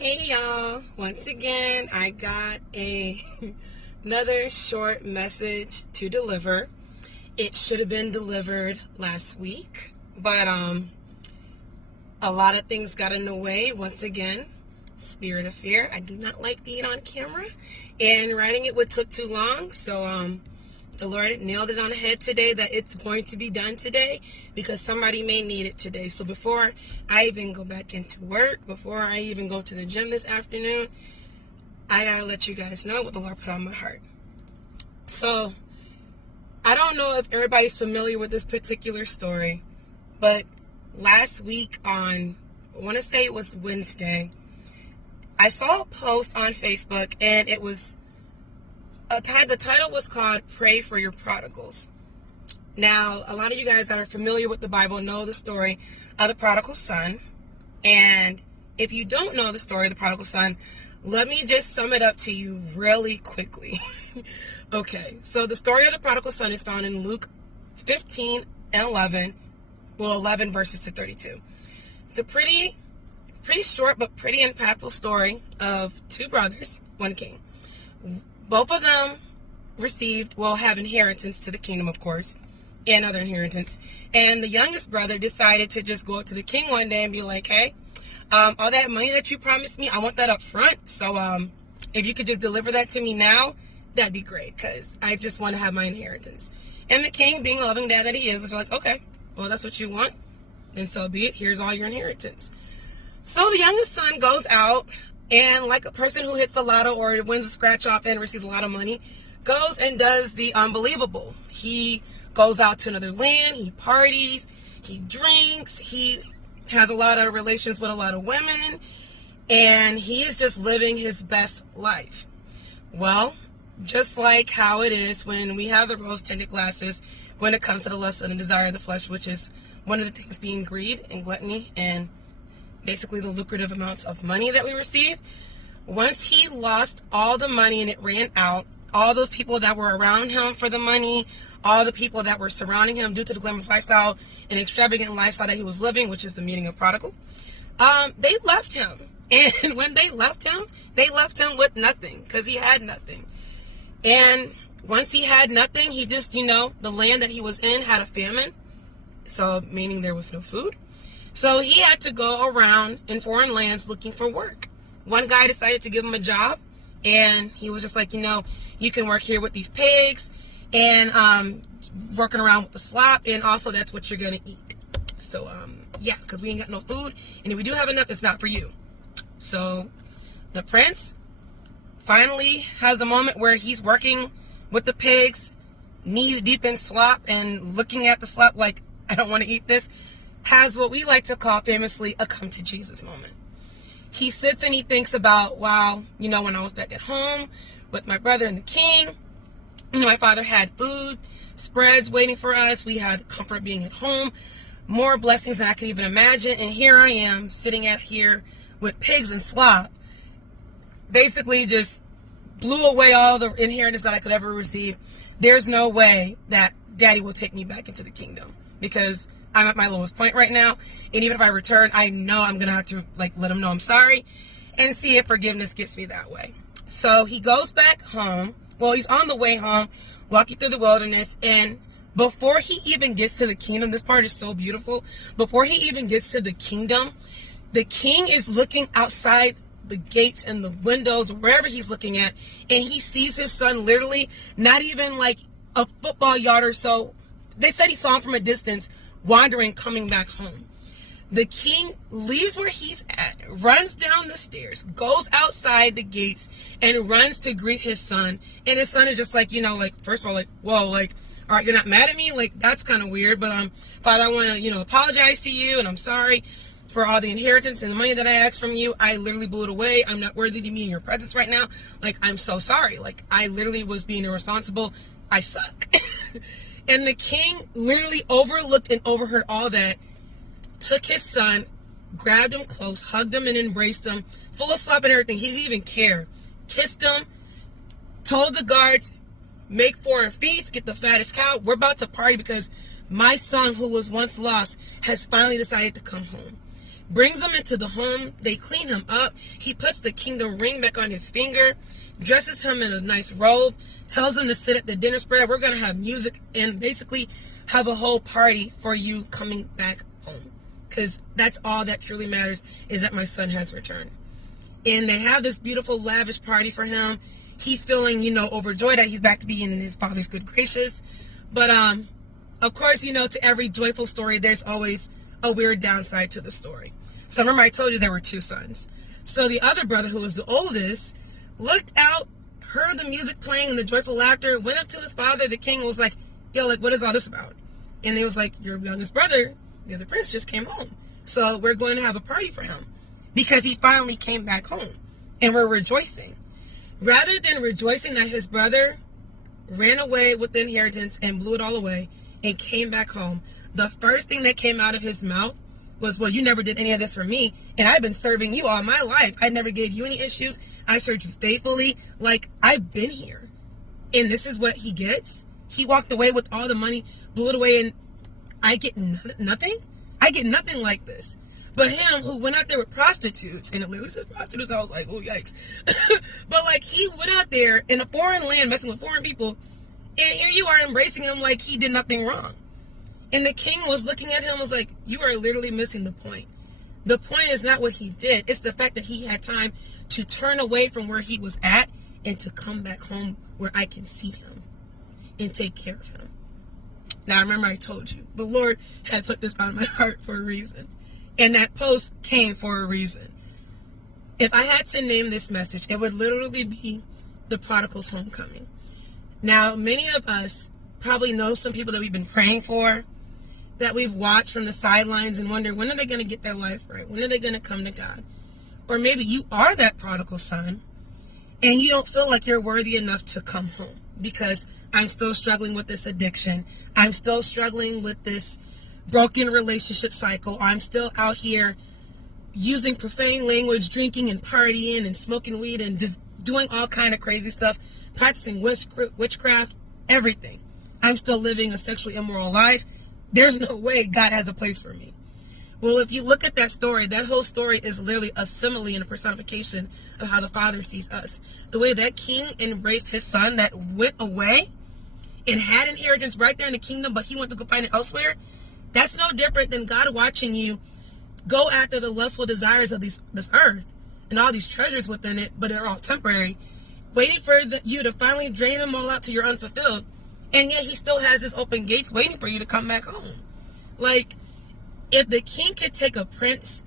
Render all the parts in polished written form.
Hey y'all, once again I got another short message to deliver. It should have been delivered last week, but a lot of things got in the way. Once again, spirit of fear. I do not like being on camera, and writing it took too long, so the Lord nailed it on the head today that it's going to be done today because somebody may need it today. So before I even go back into work, before I even go to the gym this afternoon, I gotta let you guys know what the Lord put on my heart. So I don't know if everybody's familiar with this particular story, but last week I want to say it was Wednesday, I saw a post on Facebook, and it was the title was called Pray for Your Prodigals. Now, a lot of you guys that are familiar with the Bible know the story of the prodigal son. And if you don't know the story of the prodigal son, let me just sum it up to you really quickly. Okay, so the story of the prodigal son is found in Luke 15 and 11. Well, 11 verses to 32. It's a pretty short but pretty impactful story of two brothers, one king. Both of them have inheritance to the kingdom, of course, and other inheritance. And the youngest brother decided to just go up to the king one day and be like, hey, all that money that you promised me, I want that up front. So if you could just deliver that to me now, that'd be great, because I just want to have my inheritance. And the king, being a loving dad that he is, was like, okay, well, that's what you want, and so be it. Here's all your inheritance. So the youngest son goes out, and like a person who hits a lotto or wins a scratch off and receives a lot of money, goes and does the unbelievable. He goes out to another land, he parties, he drinks, he has a lot of relations with a lot of women, and he is just living his best life. Well, just like how it is when we have the rose-tinted glasses when it comes to the lust and the desire of the flesh, which is one of the things being greed and gluttony and basically the lucrative amounts of money that we receive. Once he lost all the money and it ran out, all those people that were around him for the money, all the people that were surrounding him due to the glamorous lifestyle and extravagant lifestyle that he was living, which is the meaning of prodigal, they left him. And when they left him with nothing, because he had nothing. And once he had nothing, he just, the land that he was in had a famine, so meaning there was no food. So he had to go around in foreign lands looking for work. One guy decided to give him a job, and he was just like, you can work here with these pigs and working around with the slop, and also that's what you're going to eat. So, yeah, because we ain't got no food, and if we do have enough, it's not for you. So the prince finally has the moment where he's working with the pigs, knees deep in slop, and looking at the slop like, I don't want to eat this, has what we like to call famously a come to Jesus moment. He sits and he thinks about, wow, when I was back at home with my brother and the king, my father had food, spreads waiting for us. We had comfort being at home, more blessings than I could even imagine. And here I am sitting out here with pigs and slop, basically just blew away all the inheritance that I could ever receive. There's no way that daddy will take me back into the kingdom, because I'm at my lowest point right now. And even if I return, I know I'm going to have to let him know I'm sorry and see if forgiveness gets me that way. So he goes back home. Well, he's on the way home, walking through the wilderness. And before he even gets to the kingdom, this part is so beautiful. Before he even gets to the kingdom, the king is looking outside the gates and the windows, or wherever he's looking at, and he sees his son literally not even like a football yard or so. They said he saw him from a distance, wandering, coming back home. The king leaves where he's at, runs down the stairs, goes outside the gates, and runs to greet his son. And his son is just first of all, whoa, all right, you're not mad at me? That's kind of weird, but Father, I want to, apologize to you, and I'm sorry for all the inheritance and the money that I asked from you. I literally blew it away. I'm not worthy to be in your presence right now. I'm so sorry. I literally was being irresponsible. I suck. And the king literally overlooked and overheard all that, took his son, grabbed him close, hugged him and embraced him, full of slop and everything. He didn't even care. Kissed him, told the guards, make for a feast, get the fattest cow. We're about to party because my son, who was once lost, has finally decided to come home. brings him into the home. They clean him up. He puts the kingdom ring back on his finger, dresses him in a nice robe, tells him to sit at the dinner spread. We're going to have music and basically have a whole party for you coming back home. Because that's all that truly matters, is that my son has returned. And they have this beautiful, lavish party for him. He's feeling, overjoyed that he's back to being in his father's good graces. But, of course, to every joyful story, there's always a weird downside to the story. So remember I told you there were 2 sons. So the other brother, who was the oldest, looked out, heard the music playing and the joyful laughter, went up to his father. The king was like, yo, what is all this about? And they was like, your youngest brother, the other prince, just came home. So we're going to have a party for him because he finally came back home. And we're rejoicing. Rather than rejoicing that his brother ran away with the inheritance and blew it all away and came back home, the first thing that came out of his mouth was, well, you never did any of this for me, and I've been serving you all my life. I never gave you any issues. I served you faithfully. Like, I've been here. And this is what he gets? He walked away with all the money, blew it away, and I get nothing? I get nothing like this. But him, who went out there with prostitutes, and it literally says prostitutes, I was like, oh, yikes. But, he went out there in a foreign land, messing with foreign people, and here you are embracing him like he did nothing wrong. And the king was looking at him, was like, you are literally missing the point. The point is not what he did. It's the fact that he had time to turn away from where he was at and to come back home where I can see him and take care of him. Now, remember I told you, the Lord had put this on my heart for a reason. And that post came for a reason. If I had to name this message, it would literally be the prodigal's homecoming. Now, many of us probably know some people that we've been praying for, that we've watched from the sidelines and wonder, when are they going to get their life right? When are they going to come to God? Or maybe you are that prodigal son and you don't feel like you're worthy enough to come home because I'm still struggling with this addiction. I'm still struggling with this broken relationship cycle. Or I'm still out here using profane language, drinking and partying and smoking weed and just doing all kind of crazy stuff, practicing witchcraft, everything. I'm still living a sexually immoral life. There's no way God has a place for me. Well, if you look at that story, that whole story is literally a simile and a personification of how the Father sees us. The way that king embraced his son that went away and had inheritance right there in the kingdom, but he went to go find it elsewhere. That's no different than God watching you go after the lustful desires of this earth and all these treasures within it, but they're all temporary, waiting for you to finally drain them all out till you're unfulfilled. And yet he still has this open gates waiting for you to come back home. Like, if the king could take a prince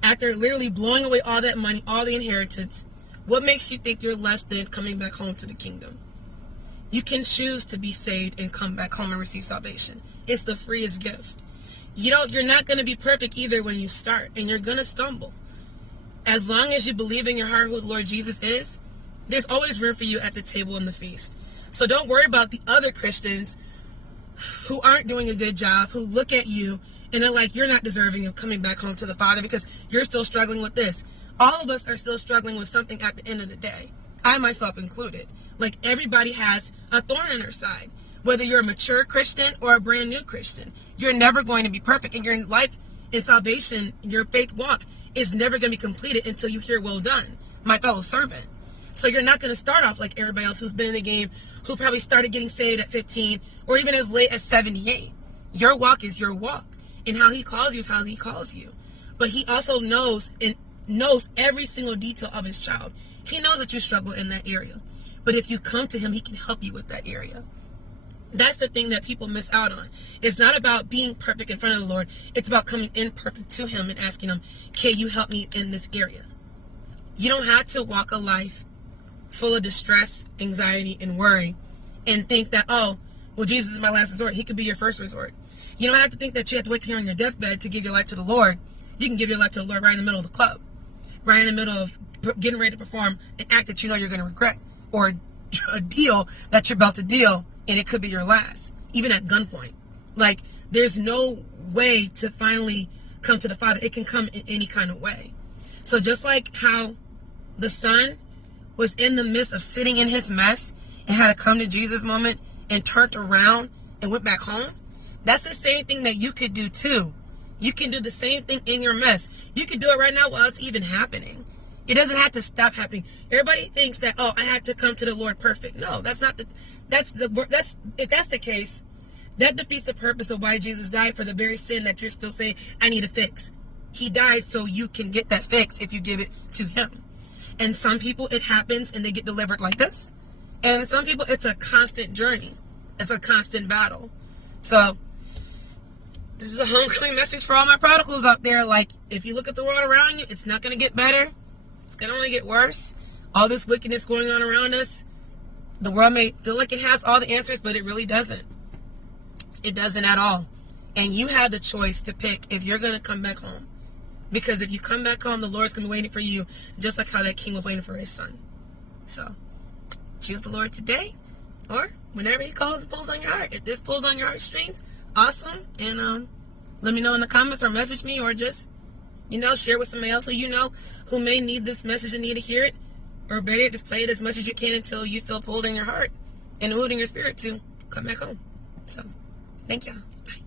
after literally blowing away all that money, all the inheritance, what makes you think you're less than coming back home to the kingdom? You can choose to be saved and come back home and receive salvation. It's the freest gift. You're not going to be perfect either when you start, and you're going to stumble. As long as you believe in your heart who the Lord Jesus is, there's always room for you at the table in the feast. So don't worry about the other Christians who aren't doing a good job, who look at you and they're like, you're not deserving of coming back home to the Father because you're still struggling with this. All of us are still struggling with something at the end of the day. I myself included. Like, everybody has a thorn in their side. Whether you're a mature Christian or a brand new Christian, you're never going to be perfect. And your life in salvation, your faith walk is never going to be completed until you hear, well done, my fellow servant. So you're not going to start off like everybody else who's been in the game, who probably started getting saved at 15 or even as late as 78. Your walk is your walk, and how he calls you is how he calls you. But he also knows every single detail of his child. He knows that you struggle in that area. But if you come to him, he can help you with that area. That's the thing that people miss out on. It's not about being perfect in front of the Lord. It's about coming imperfect to him and asking him, can you help me in this area? You don't have to walk a life full of distress, anxiety, and worry and think that, oh, well, Jesus is my last resort. He could be your first resort. You don't have to think that you have to wait till you're on your deathbed to give your life to the Lord. You can give your life to the Lord right in the middle of the club, right in the middle of getting ready to perform an act that you know you're going to regret, or a deal that you're about to deal, and it could be your last, even at gunpoint. Like, there's no way to finally come to the Father. It can come in any kind of way. So just like how the son was in the midst of sitting in his mess and had a come to Jesus moment and turned around and went back home, that's the same thing that you could do too. You can do the same thing in your mess. You can do it right now while it's even happening. It doesn't have to stop happening. Everybody thinks that, oh, I had to come to the Lord perfect. No, if that's the case, that defeats the purpose of why Jesus died, for the very sin that you're still saying, I need a fix. He died so you can get that fix if you give it to him. And some people, it happens and they get delivered like this. And some people, it's a constant journey. It's a constant battle. So this is a homecoming message for all my prodigals out there. Like, if you look at the world around you, it's not going to get better. It's going to only get worse. All this wickedness going on around us. The world may feel like it has all the answers, but it really doesn't. It doesn't at all. And you have the choice to pick if you're going to come back home. Because if you come back home, the Lord's going to be waiting for you, just like how that king was waiting for his son. So, choose the Lord today, or whenever he calls and pulls on your heart. If this pulls on your heartstrings, awesome. And let me know in the comments, or message me, or just, share with somebody else who may need this message and need to hear it. Or better, just play it as much as you can until you feel pulled in your heart and moved in your spirit to come back home. So, thank y'all. Bye.